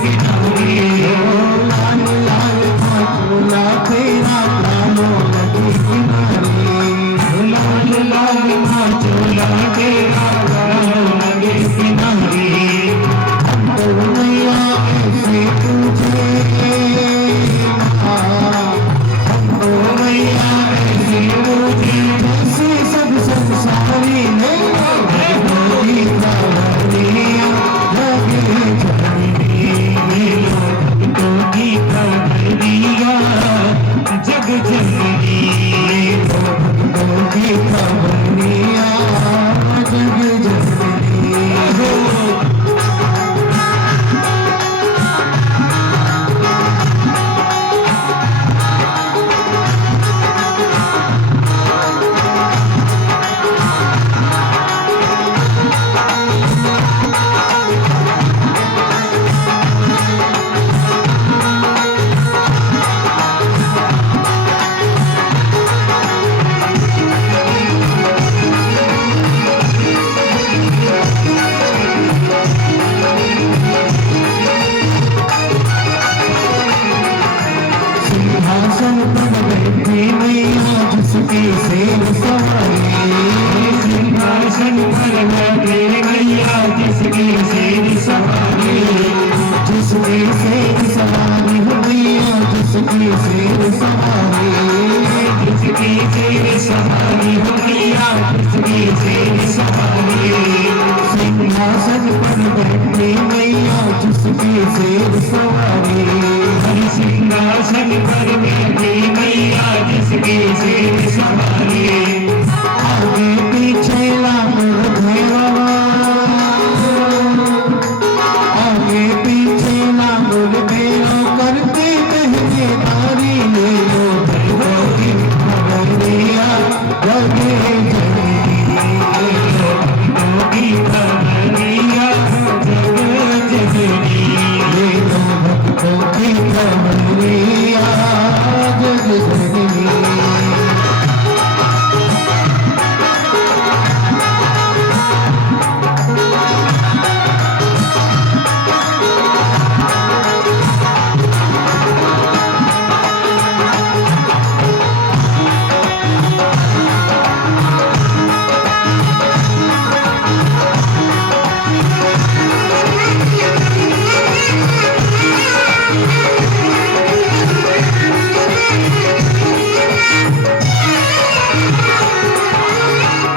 किनारे लाल लाल था चोला तेरा प्राणों लगे किनारे लाल लाल था चोला तेरा प्राणों लगे किनारे तो मैया ऐसे तुझे तो मैया ऐसे तुझे जैसे सब संसारी ने भगवती कावड़िया लगे जग जननी भक्तों की खबरिया जग जननी सिंहासन पर बैठी मैया जिसकी सेव सवारी सिंहासन पर बैठी मैया जिसकी सेव सवारी जिसकी सेव सवारी हो मैया जिसकी सेव सवारी जिसकी सेव सवारी हो मैया जिसकी सेव सवारी सिंहासन पर बैठी मैया जिसकी सेव सवारी सिंहासन पर बैठी मैया जिसकी सेव सवारी आगे पीछे लाखों भैरवा आगे पीछे लाखों भैरव करते कहते तारी ले लो भैरव की खबरिया लगे जगनी भक्तों की खबरिया जग जगनी ले लो भक्तों की खबरिया जग जगनी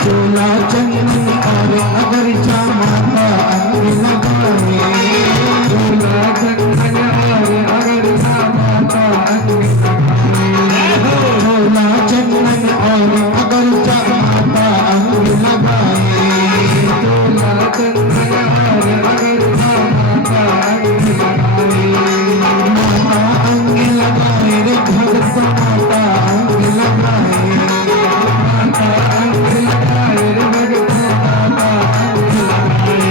चोला चंदन और अगर माता अंग लगाए चोला चंदन और अगर माता अंग लगाए चोला चंदन और अगर माता अंग लगाए चोला चंदन और अगर माता अंग लगाए माता अंग लगाए रे भगत माता अंग लगाए माता अंग लगाए रे भगत माता अंग लगाए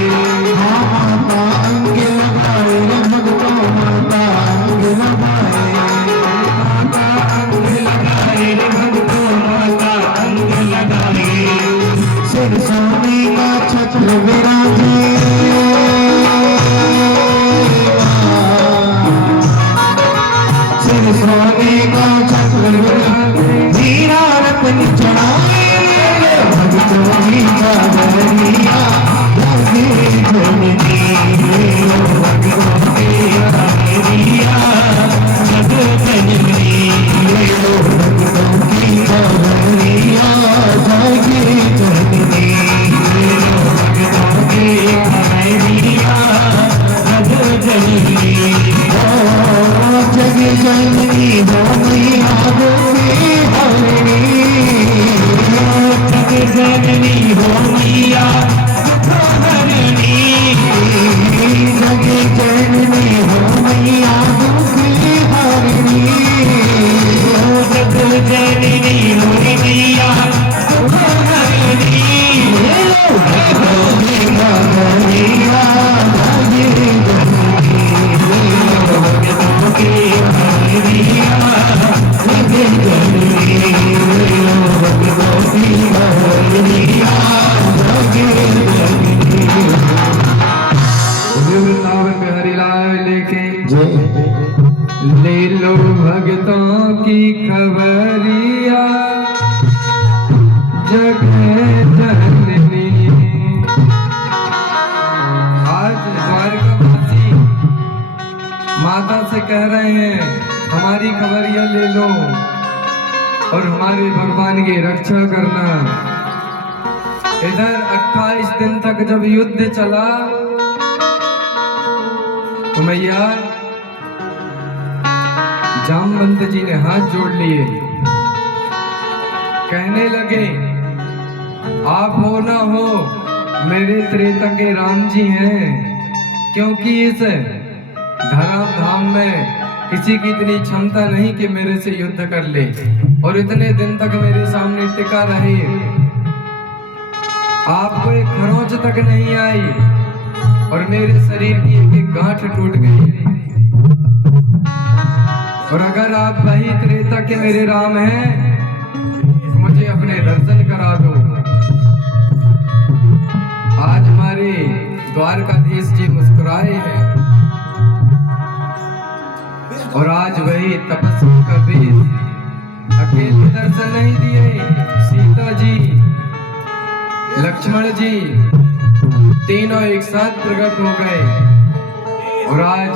हाँ माता अंग लगाए रे भगत माता अंग लगाए माता अंग लगाए रे भगत माता अंग लगाए सिर सोने का छत्र विराजे सिर सोने का छत्र हीरा रत्न चढ़ाए भक्तों की खबरिया लगे जननी भक्तों की खबरिया जग जननी भक्तों की खबरिया जगे जननी भक्तों की खबरिया जग जननी जग जननी हो मैया गोपी हरणी जग जननी हो मैया हरणी जग जननी हो मैया गोपी हरणी जग जननी हो मैया हरणी जय ले लो भगतों की खबरिया जग जननी। आज द्वारकावासी माता से कह रहे हैं हमारी खबरिया ले लो और हमारे भगवान की रक्षा करना। इधर 28 दिन तक जब युद्ध चला तो मैया जामवंत जी ने हाथ जोड़ लिए, कहने लगे आप हो ना हो मेरे त्रेता के राम जी हैं, क्योंकि इस धरा धाम में किसी की इतनी क्षमता नहीं कि मेरे से युद्ध कर ले और इतने दिन तक मेरे सामने टिका रहे। आपको एक खरोंच तक नहीं आई और मेरे शरीर की एक एक गांठ टूट गई। और अगर आप वही त्रेता के मेरे राम हैं तो मुझे अपने दर्शन करा दो। आज हमारे द्वारकाधीश जी मुस्कुराए हैं और आज वही तपस्वी कबीर अकेले दर्शन नहीं दिए, सीता जी लक्ष्मण जी तीनों एक साथ प्रकट हो गए और आज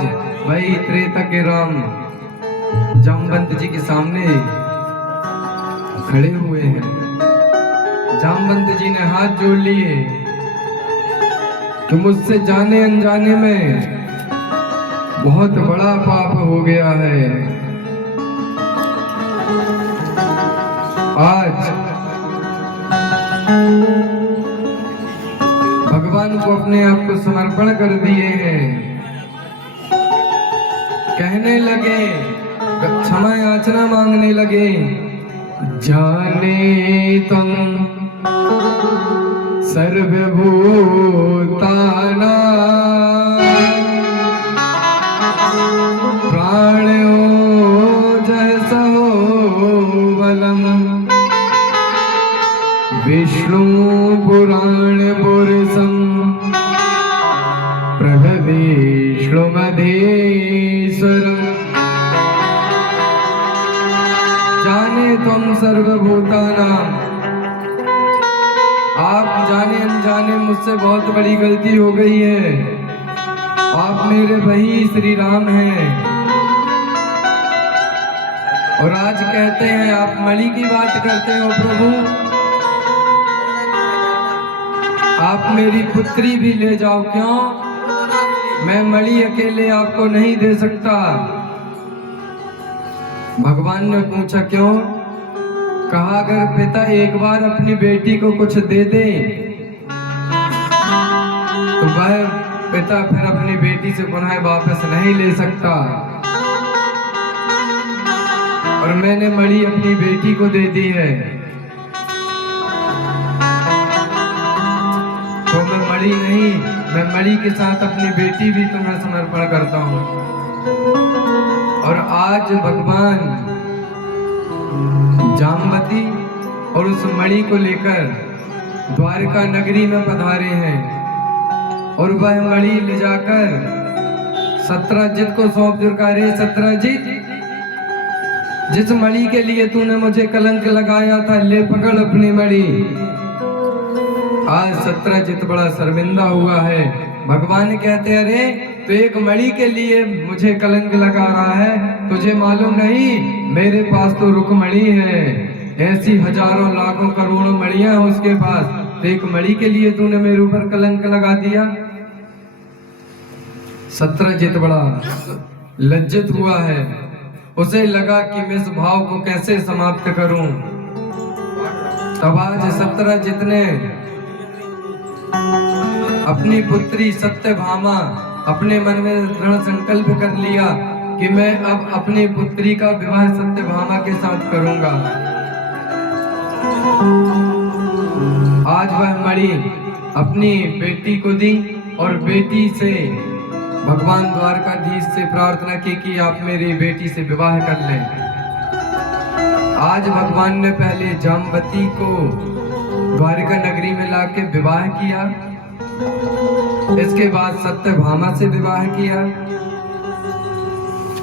वही त्रेता के राम जामवंत जी के सामने खड़े हुए हैं। जामवंत जी ने हाथ जोड़ लिए कि मुझसे जाने अनजाने में बहुत बड़ा पाप हो गया है। आज भगवान को अपने आप को समर्पण कर दिए हैं। कहने लगे क्षमा याचना मांगने लगे, जाने तुम सर्वभूताना प्राणो जसहो बलम विष्णु पुराण पुरुषम प्रभवेश्वमधेश्वरम। जाने तुम सर्वभूतानाम, आप जाने अनजाने मुझसे बहुत बड़ी गलती हो गई है। आप मेरे वही श्री राम हैं और आज कहते हैं आप मणि की बात करते हो प्रभु। आप मेरी पुत्री भी ले जाओ, क्यों? मैं मणि अकेले आपको नहीं दे सकता। भगवान ने पूछा क्यों? कहा अगर पिता एक बार अपनी बेटी को कुछ दे दे तो वह पिता फिर अपनी बेटी से पुनः वापस नहीं ले सकता। और मैंने मणि अपनी बेटी को दे दी है तो मैं मणि नहीं, मैं मणि के साथ अपनी बेटी भी तुम्हें समर्पण करता हूँ। और आज भगवान जामवती और उस मणि को लेकर द्वारका नगरी में पधारे हैं और वह मणि ले जाकर सत्रजित को सौंप चुका। रे सत्रजित, जिस मणि के लिए तूने मुझे कलंक लगाया था, ले पकड़ अपनी मणि। आज सत्रजित बड़ा शर्मिंदा हुआ है। भगवान कहते हैं अरे तो एक मणि के लिए मुझे कलंक लगा रहा है, तुझे मालूम नहीं मेरे पास तो रुक्मणी है, ऐसी हजारों लाखों करोड़ों मणियां हैं उसके पास, तो एक मणि के लिए तूने मेरे ऊपर कलंक लगा दिया। सत्रजित बड़ा लज्जित हुआ है, उसे लगा कि मैं इस भाव को कैसे समाप्त करूं। तब आज सत्रजित ने अपनी पुत्री सत्यभामा अपने मन में दृढ़ संकल्प कर लिया कि मैं अब अपनी पुत्री का विवाह सत्यभामा के साथ करूंगा। आज वह मणि अपनी बेटी को दी और बेटी से भगवान द्वारकाधीश से प्रार्थना की कि आप मेरी बेटी से विवाह कर लें। आज भगवान ने पहले जामवती को द्वारका नगरी में लाके विवाह किया, इसके बाद सत्यभामा से विवाह किया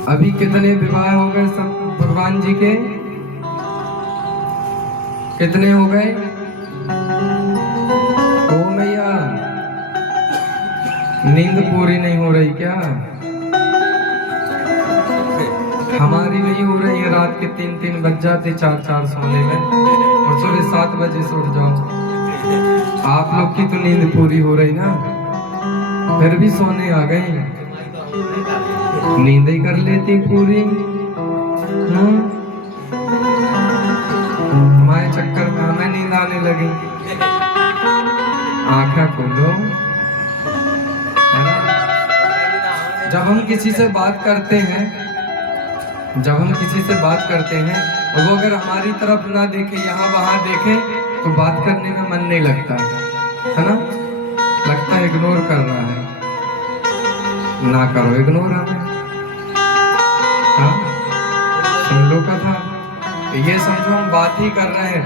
अभी कितने विवाह हो गए सब भगवान जी के? कितने हो गए? ओ मैया, नींद पूरी नहीं हो रही क्या? हमारी नहीं हो रही है। रात के 3-3 बज जाते 4-4 सोने में, और सुबह 7 बजे से उठ जाओ। आप लोग की तो नींद पूरी हो रही ना, फिर भी सोने आ गए। नींद ही कर लेती पूरी। हमारे चक्कर में हमें नींद आने लगी। आंखें खोलो। जब हम किसी से बात करते हैं, जब हम किसी से बात करते हैं और वो अगर हमारी तरफ ना देखे, यहाँ वहां देखे, तो बात करने में मन नहीं लगता है ना? लगता है इग्नोर कर रहा है। ना करो इग्नोर हमें। हाँ, सुन लो कथा। ये समझो हम बात ही कर रहे हैं,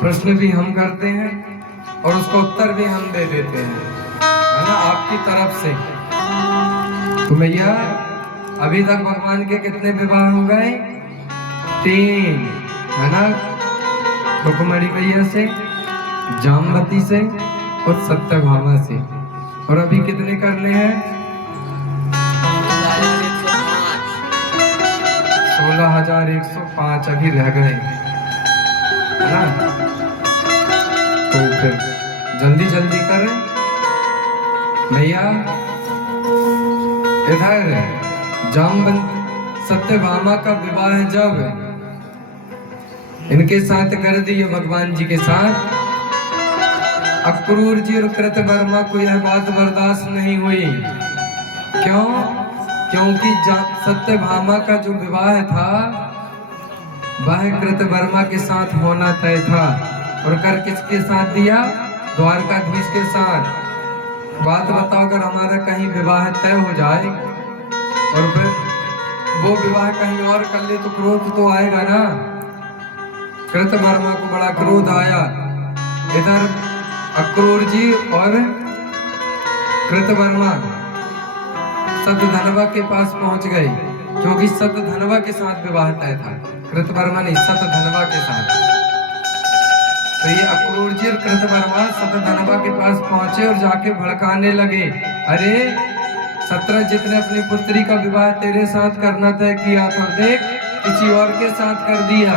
प्रश्न भी हम करते हैं और उसका उत्तर भी हम दे देते हैं, है ना, आपकी तरफ से। तो भैया अभी तक भगवान के कितने विवाह हो गए? 3, है ना? रुक्मणी मैया से, जामवती से और सत्यभामा से। और अभी कितने करने हैं? 16,105 अभी रह गए, है ना? तो फिर जल्दी जल्दी करें भैया। इधर सत्यभामा का विवाह जब इनके साथ कर दिए भगवान जी के साथ, अक्रूर जी और कृतवर्मा को यह बात बर्दाश्त नहीं हुई। क्यों? क्योंकि सत्यभामा का जो विवाह था वह कृतवर्मा के साथ होना तय था, और कर किसके साथ दिया? द्वारकाधीश के साथ। बात बताओ, अगर हमारा कहीं विवाह तय हो जाए और फिर वो विवाह कहीं और कर ले तो क्रोध तो आएगा ना। कृतवर्मा को बड़ा क्रोध आया। इधर अक्रूर जी और कृतवर्मा सतधनवा के पास पहुंच गए, क्योंकि सतधनवा के साथ विवाह तय था, कृतवर्मा नहीं, सतधनवा के साथ। तो ये अक्रूर जी और कृतवर्मा सतधनवा के पास पहुंचे और जाके भड़काने लगे। अरे सत्यजित ने अपनी पुत्री का विवाह तेरे साथ करना तय किया था, देख किसी और के साथ कर दिया।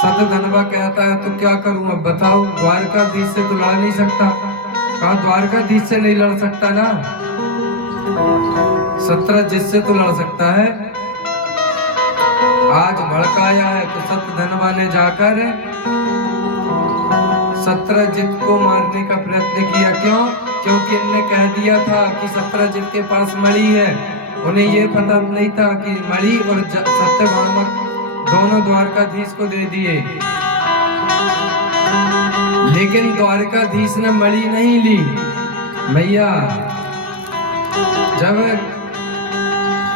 सतधनवा कहता है तो क्या करूं, अब बताओ। द्वारकाधीश से तो लड़ नहीं सकता। कहा द्वारकाधीश से नहीं लड़ सकता ना, सत्यजित से तो लड़ सकता है। आज भड़काया है तो सतधनवा ने जाकर सत्यजित को मारने का प्रयत्न किया। क्यों? क्योंकि इनने कह दिया था कि सत्यजित के पास मणि है। उन्हें ये पता नहीं था कि मणि और सत्यभामा दोनों द्वारकाधीश को दे दिए। लेकिन द्वारकाधीश ने मणि नहीं ली भैया। जब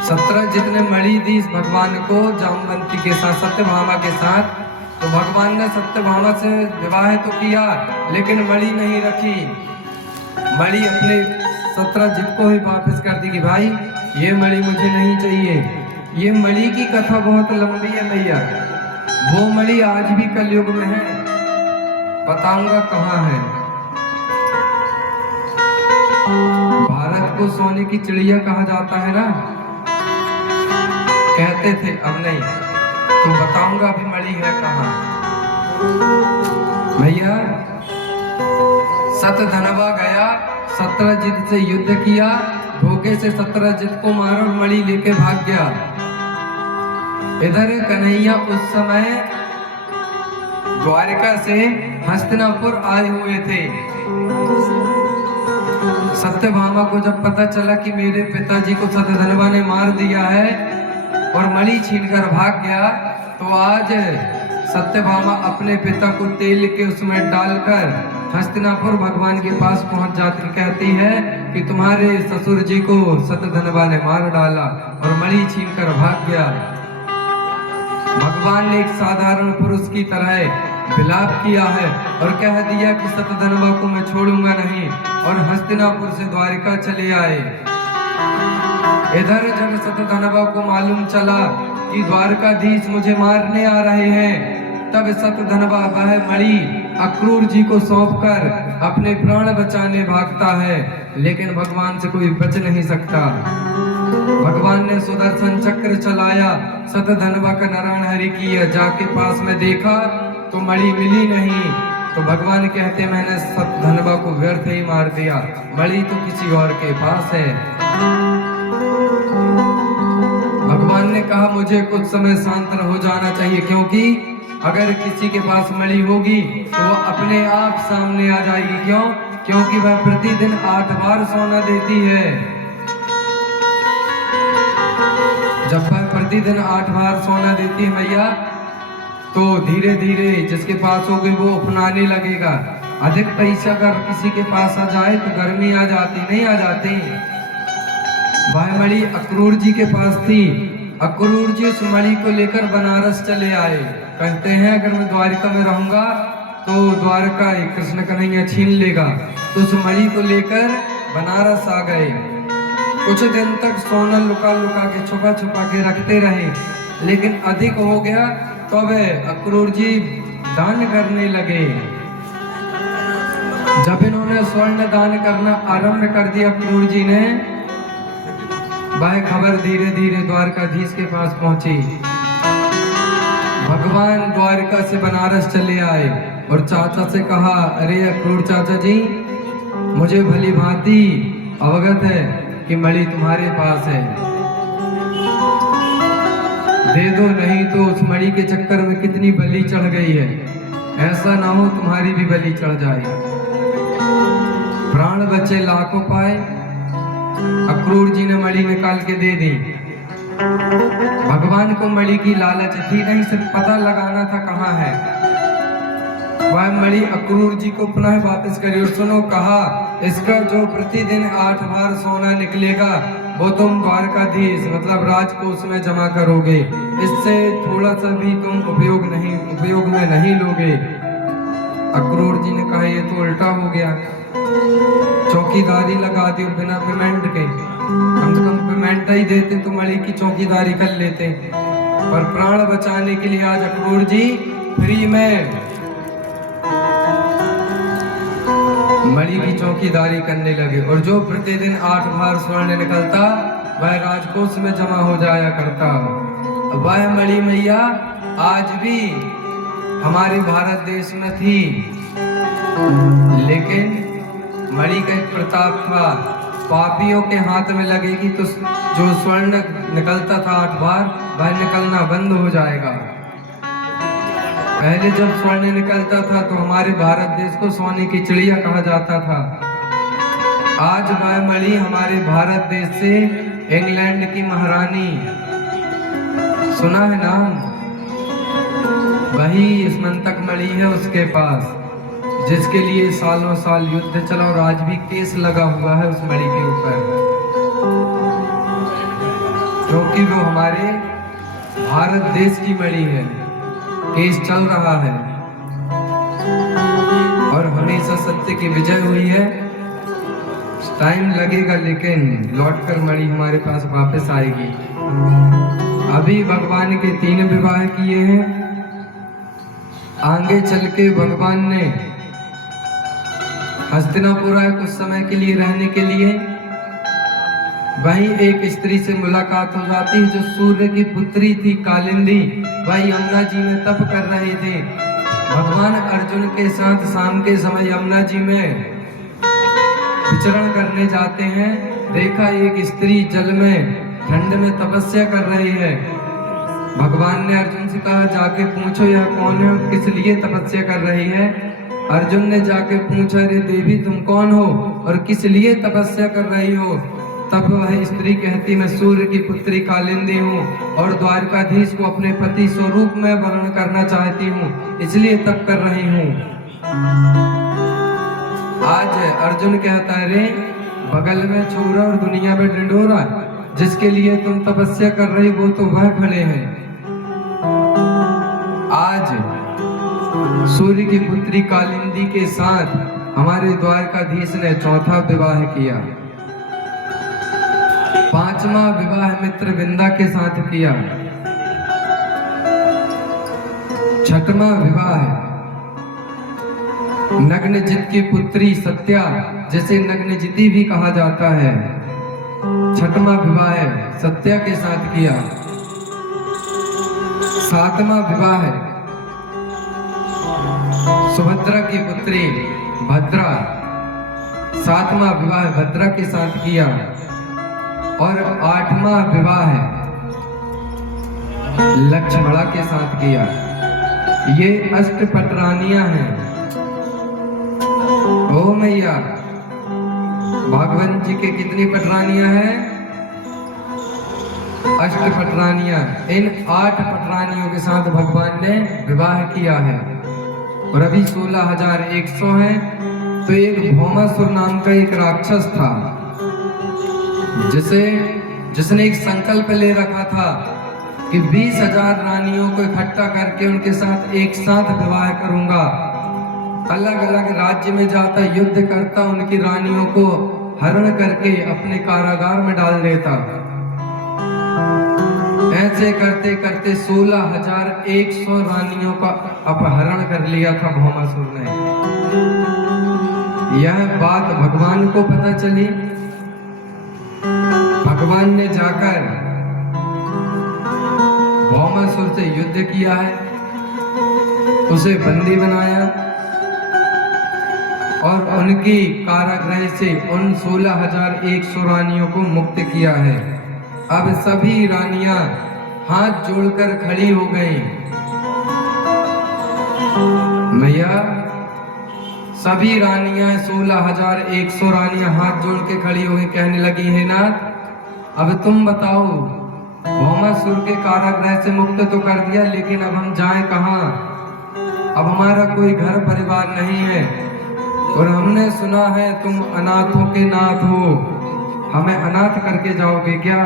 सत्यजित ने मणि दी भगवान को जामवंती के साथ, सत्यभामा के साथ, तो भगवान ने सत्यभामा से विवाह तो किया लेकिन मणि नहीं रखी। मणि अपने सत्यजित को ही वापस कर दी कि भाई ये मणि मुझे नहीं चाहिए। ये मणि की कथा बहुत लंबी है भैया। वो मणि आज भी कलयुग में है, बताऊंगा कहाँ है। भारत को सोने की चिड़िया कहा जाता है ना, कहते थे, अब नहीं। तो बताऊंगा अभी मणि है कहाँ भैया। सतधनवा गया, सत्यजित से युद्ध किया, धोखे से सत्यजित को मारा और मणि लेके भाग गया। इधर कन्हैया उस समय द्वारका से हस्तिनापुर आए हुए थे। सत्यभामा को जब पता चला कि मेरे पिताजी को सतधनवा ने मार दिया है और मणि छीनकर भाग गया, तो आज सत्यभामा अपने पिता को तेल के उसमें डालकर हस्तिनापुर भगवान के पास पहुंच जाती, कहती है कि तुम्हारे ससुर जी को सतधनवा ने मार डाला और मणि छीनकर भाग गया। भगवान ने एक साधारण पुरुष की तरह विलाप किया है और कह दिया कि सतधनवा को मैं छोड़ूंगा नहीं, और हस्तिनापुर से द्वारिका चले आए। इधर जब सतधनवा को मालूम चला कि द्वारकाधीश मुझे मारने आ रहे हैं, तब सतधनवा वह मणि अक्रूर जी को सौंपकर अपने प्राण बचाने भागता है, लेकिन भगवान से कोई बच नहीं सकता। भगवान ने सुदर्शन चक्र चलाया, सतधनवा का नारायण हरि किया, जाके पास में देखा तो मणि मिली नहीं। तो भगवान कहते मैंने सतधनवा को व्यर्थ ही मार दिया, मणि तो किसी और के पास है। भगवान ने कहा मुझे कुछ समय शांत हो जाना चाहिए, क्योंकि अगर किसी के पास मणि होगी तो वो अपने आप सामने आ जाएगी। क्यों? क्योंकि वह प्रतिदिन 8 बार सोना देती है। जब वह प्रतिदिन 8 बार सोना देती है मैया, तो धीरे धीरे जिसके पास होगी वो अपनाने लगेगा। अधिक पैसा अगर किसी के पास आ जाए तो गर्मी आ जाती, नहीं आ जाती। वह मणि अक्रूर जी के पास थी। अक्रूर जी उस मणि को लेकर बनारस चले आए। कहते हैं अगर मैं द्वारिका में रहूंगा तो द्वारका कृष्ण कन्हैया छीन लेगा, तो उस मणि को लेकर बनारस आ गए। कुछ दिन तक सोना लुका लुका के छुपा छुपा के रखते रहे, लेकिन अधिक हो गया तो वह अक्रूर जी दान करने लगे। जब इन्होंने स्वर्ण दान करना आरंभ कर दिया अक्रूर जी ने, वह खबर धीरे धीरे द्वारकाधीश के पास पहुंची। भगवान द्वारका से बनारस चले आए और चाचा से कहा, अरे अक्रूर चाचा जी, मुझे भली भांति अवगत है कि मणि तुम्हारे पास है, दे दो, नहीं तो उस मणि के चक्कर में कितनी बलि चढ़ गई है, ऐसा ना हो तुम्हारी भी बलि चढ़ जाए। प्राण बचे लाखों पाए। अक्रूर जी ने मणि निकाल के दे दी। भगवान को मणि की लालच थी नहीं, सिर्फ पता लगाना था कहाँ है। वह मणि अक्रूर जी को पुनः वापस करी और सुनो, कहा इसका जो प्रतिदिन 8 बार सोना निकलेगा वो तुम द्वारकाधीश मतलब राजकोष में जमा करोगे, इससे थोड़ा सा भी तुम उपयोग में नहीं लोगे। अक्रूर जी ने कहा ये तो उल्टा हो गया, चौकीदारी लगा दी बिना पेमेंट के, कम से कम पेमेंट ही देते तो मणि की चौकीदारी कर लेते। पर प्राण बचाने के लिए आज अक्रूर जी फ्री में मणि की चौकीदारी करने लगे, और जो प्रतिदिन 8 बार स्वर्ण निकलता वह राजकोष में जमा हो जाया करता। वह मणि मैया आज भी हमारे भारत देश में थी, लेकिन मणि का एक प्रताप था, पापियों के हाथ में लगेगी तो जो स्वर्ण निकलता था 8 बार वह निकलना बंद हो जाएगा। पहले जब स्वर्ण निकलता था तो हमारे भारत देश को सोने की चिड़िया कहा जाता था। आज वह मणि हमारे भारत देश से इंग्लैंड की महारानी, सुना है नाम, वही स्मंतक मणि है उसके पास, जिसके लिए सालों साल युद्ध चला और आज भी केस लगा हुआ है उस मणि के ऊपर, क्योंकि वो हमारे भारत देश की मणि है। केस चल रहा है और हमेशा सत्य की विजय हुई है। टाइम लगेगा लेकिन लौटकर मणि हमारे पास वापस आएगी। अभी भगवान के 3 विवाह किए हैं, आगे चल के भगवान ने हस्तिनापुर आए कुछ समय के लिए रहने के लिए। वहीं एक स्त्री से मुलाकात हो जाती है जो सूर्य की पुत्री थी, कालिंदी। वह यमुना जी में तप कर रहे थे। भगवान अर्जुन के साथ शाम के समय यमुना जी में विचरण करने जाते हैं। देखा एक स्त्री जल में ठंड में तपस्या कर रही है। भगवान ने अर्जुन से कहा जाके पूछो यह कौन है, किस लिए तपस्या कर रही है। अर्जुन ने जाके पूछा, अरे देवी तुम कौन हो और किस लिए तपस्या कर रही हो। तब वह स्त्री कहती, मैं सूर्य की पुत्री कालिंदी हूँ और द्वारकाधीश को अपने पति स्वरूप में वर्ण करना चाहती हूँ, इसलिए तप कर रही हूँ। आज अर्जुन कहता है, रे बगल में छोरा और दुनिया में ढिंढोरा, जिसके लिए तुम तपस्या कर रही वो तो वह खड़े हैं। आज सूर्य की पुत्री कालिंदी के साथ हमारे द्वारकाधीश ने 4था विवाह किया 5वां विवाह मित्र विंदा के साथ किया। 6वां विवाह नग्नजित की पुत्री सत्या, जिसे नग्नजिती भी कहा जाता है, 6वां विवाह सत्या के साथ किया। 7वां विवाह सुभद्रा की पुत्री भद्रा, 7वां विवाह भद्रा के साथ किया। और 8वां विवाह लक्ष्मणा के साथ किया। ये अष्टपटरानियां हैं। ओ मैया, भगवान जी के कितनी पटरानियां हैं? अष्टपटरानियां। इन 8 पटरानियों के साथ भगवान ने विवाह किया है। और अभी 16,100 हैं। तो एक भौमासुर नाम का एक राक्षस था, जिसने एक संकल्प ले रखा था कि 20,000 रानियों को इकट्ठा करके उनके साथ एक साथ विवाह करूंगा। अलग अलग राज्य में जाता, युद्ध करता, उनकी रानियों को हरण करके अपने कारागार में डाल देता। ऐसे करते करते 16,100 रानियों का अपहरण कर लिया था भौमासुर ने। यह बात भगवान को पता चली। भगवान ने जाकर भौमासुर से युद्ध किया है, उसे बंदी बनाया और उनकी कारागृह से उन 16,100 रानियों को मुक्त किया है। अब सभी रानियां हाथ जोड़कर खड़ी हो गई। मैया, सभी रानियां 16,100 रानियां हाथ जोड़ के खड़ी हो गई, कहने लगी, हे नाथ, अब तुम बताओ, भौमासुर के कारागृह से मुक्त तो कर दिया, लेकिन अब हम जाएं कहां? अब हमारा कोई घर परिवार नहीं है और हमने सुना है तुम अनाथों के नाथ हो, हमें अनाथ करके जाओगे क्या?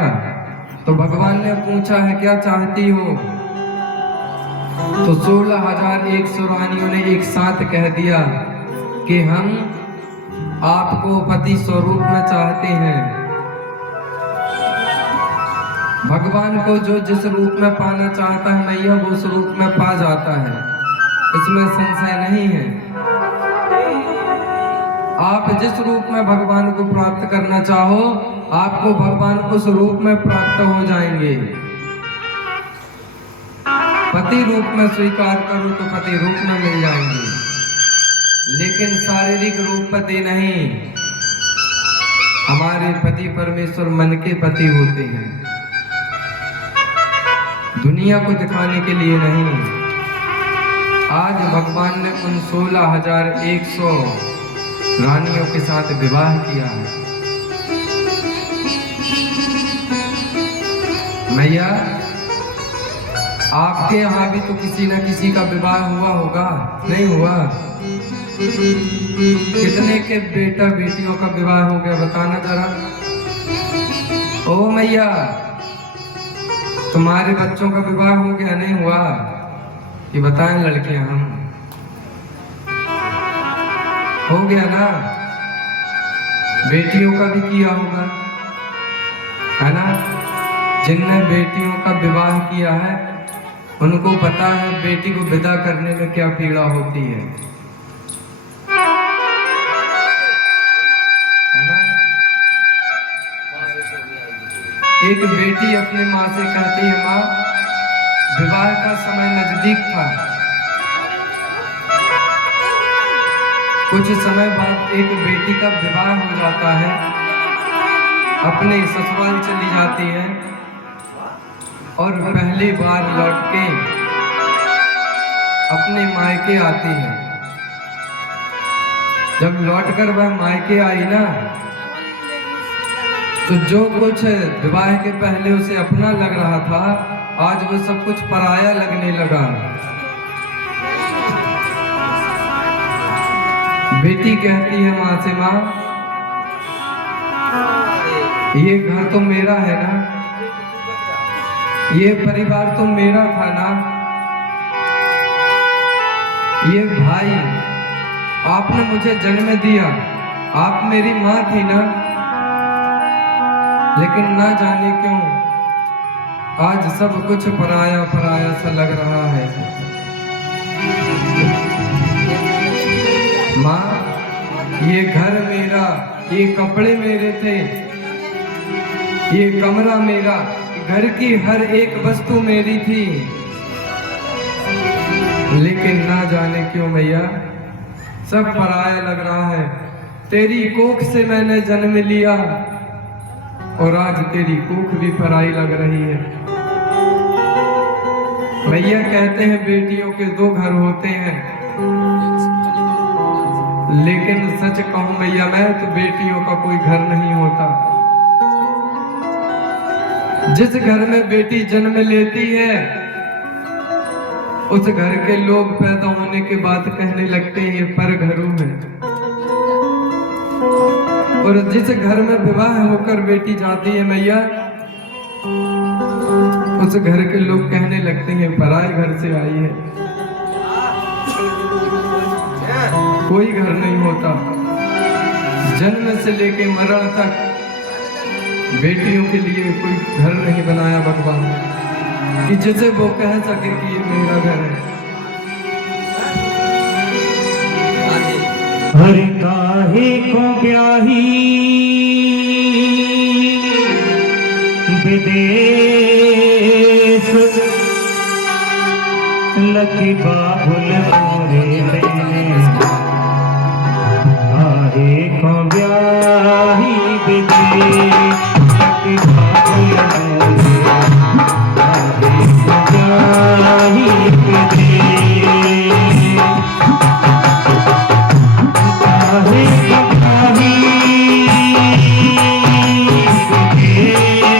तो भगवान ने पूछा है, क्या चाहती हो? तो 16,100 रानियों ने एक साथ कह दिया कि हम आपको पति स्वरूप में चाहते हैं। भगवान को जो जिस रूप में पाना चाहता है मैया, वो उस रूप में पा जाता है, इसमें संशय नहीं है। आप जिस रूप में भगवान को प्राप्त करना चाहो, आपको भगवान उस रूप में प्राप्त हो जाएंगे। पति रूप में स्वीकार करो तो पति रूप में मिल जाएंगे, लेकिन शारीरिक रूप पति नहीं। हमारे पति परमेश्वर मन के पति होते हैं, दुनिया को दिखाने के लिए नहीं। आज भगवान ने उन 16,100 रानियों के साथ विवाह किया है। मैया, आपके यहाँ भी तो किसी न किसी का विवाह हुआ होगा, नहीं हुआ? कितने के बेटा बेटियों का विवाह हो गया, बताना जरा। ओ मैया, तुम्हारे बच्चों का विवाह हो गया, नहीं हुआ? ये बताएं लड़कियां, हम हो गया ना? बेटियों का भी किया होगा, है ना? जिनने बेटियों का विवाह किया है उनको पता है बेटी को विदा करने में क्या पीड़ा होती है ना? एक बेटी अपनी माँ से कहती है, माँ, विवाह का समय नजदीक था। कुछ समय बाद एक बेटी का विवाह हो जाता है, अपने ससुराल चली जाती है और पहली बार लौट के अपने मायके आती है। जब लौटकर वह मायके आई ना, तो जो कुछ विवाह के पहले उसे अपना लग रहा था, आज वो सब कुछ पराया लगने लगा। बेटी कहती है माँ से, माँ, ये घर तो मेरा है ना, ये परिवार तो मेरा था ना, ये भाई आपने मुझे जन्म दिया, आप मेरी माँ थी ना, लेकिन ना जाने क्यों आज सब कुछ पराया पराया सा लग रहा है। माँ, ये घर मेरा, ये कपड़े मेरे थे, ये कमरा मेरा, घर की हर एक वस्तु मेरी थी, लेकिन ना जाने क्यों भैया सब पराया लग रहा है। तेरी कोख से मैंने जन्म लिया और आज तेरी कोख भी पराई लग रही है। भैया कहते हैं बेटियों के दो घर होते हैं, लेकिन सच कहूं भैया मैं तो बेटियों का कोई घर नहीं होता। जिस घर में बेटी जन्म लेती है उस घर के लोग पैदा होने के बाद कहने लगते हैं ये पर घरों है, और जिस घर में विवाह होकर बेटी जाती है मैया उस घर के लोग कहने लगते हैं पराए घर से आई है। कोई घर नहीं होता। जन्म से लेके मरण तक बेटियों के लिए कोई घर नहीं बनाया भगवान कि जिसे वो कह सके कि ये मेरा घर है। हर काहे को ब्याही विदेश लकी बाबुल मोरे बहने काहे को ब्याही विदेश लकी बाबुल मोरे काहे को ब्याही विदेश काहे को ब्याही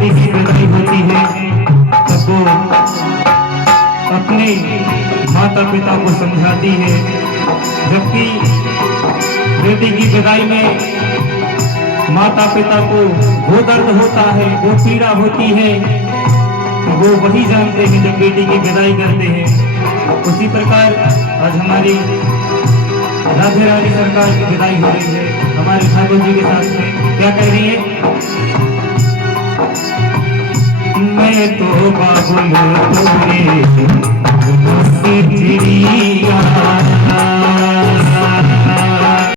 बेटी की विदाई होती है तब वो अपने माता पिता को समझाती है, जबकि बेटी की विदाई में माता पिता को वो दर्द होता है, वो पीड़ा होती है, तो वो वही जानते हैं जब बेटी की विदाई करते हैं। उसी प्रकार आज हमारी राधे रानी सरकार की विदाई हो रही है हमारे ठाकुर जी के साथ में। क्या कह रही है? मैं तो बाबुल तुम्हें